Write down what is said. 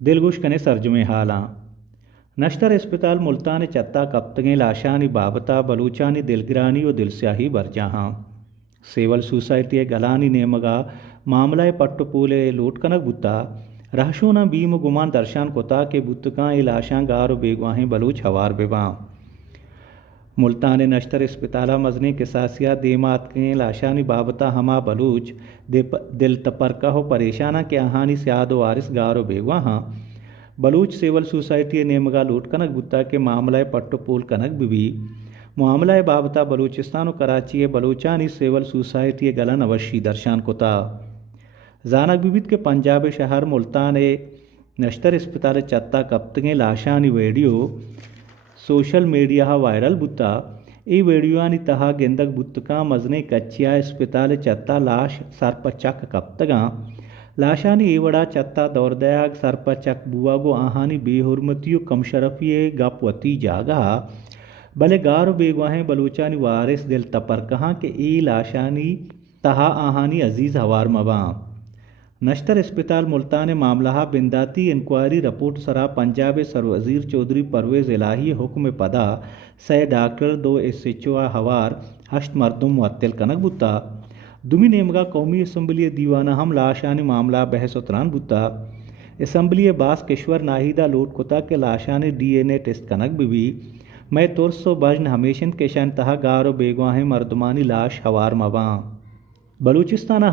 दिलगुश कने सरजमे हाला नश्तर अस्पताल मुल्तान चत्ता कप्तगे लाशानी बाबता बलूचानी दिलगिरानी व दिलस्याही बरजहाँ सेवल सोसाइटी गलानी नेमगा मामला पट्टुपूले लूटकनक बुत्ता रहशोना बीम गुमान दर्शान कोता के बुत्तका ए लाशां गारो बेगवाहें बलूच हवार बेबा मुल्तान नश्तर अस्पताला मजने के सासिया देमात के लाशानी बाबता हमा बलूच दिल तपरका हो परेशाना के आहानी स्यादो वारिस गारो बेगवा हाँ बलूच सिविल सोसाइटी नेमगा लूट कनक बुत्ता के मामला पट्टुपूल कनक बिबी मामला बाबता बलूचिस्तान कराची बलूचानी सिविल सोसाइटी गलन अवशी दर्शान कोता जानक बिबित के पंजाब शहर मुल्तान नश्तर अस्पताल चत्ता कप्तगे लाशानी वीडियो सोशल मीडिया वायरल बुत्ता ई वीडियोनी तहा गेंदक बुत्तका मजने कच्चिया अस्पताल चत्ता लाश सरपचक कप्तगा लाशानी एवड़ा चत्ता दौरदयाग सरपचक बुआगो आहानी बेहुरमतियो कमशरफिये गपवती जागा भले गारो बेगवाहें बलूचानी वारिस दिल तपर कहाँ के ई लाशानी तहा आहानी अजीज हवार मबा नश्तर अस्पताल मुल्तान मामला बिंदाती इंक्वायरी रिपोर्ट सरा पंजाब सरवजीर चौधरी परवेज़ इलाही हुक्म पदा सह डॉक्टर 2 SHO हवार हश्त मरदुम मुअत्तिल कनक बुत्ता दुमी नेमगा कौमी असम्बली दीवाना हम लाशानी मामला बहस उतरान बुत्ता असम्बली बास किश्वर नाहिदा लोट कुता के लाशानी DNA टेस्ट कनक बिबी मैं तुरसो बजन हमेशन के शन तहा गारो बेगवाहें मर्दमानी लाश हवार मबा बलूचिस्तान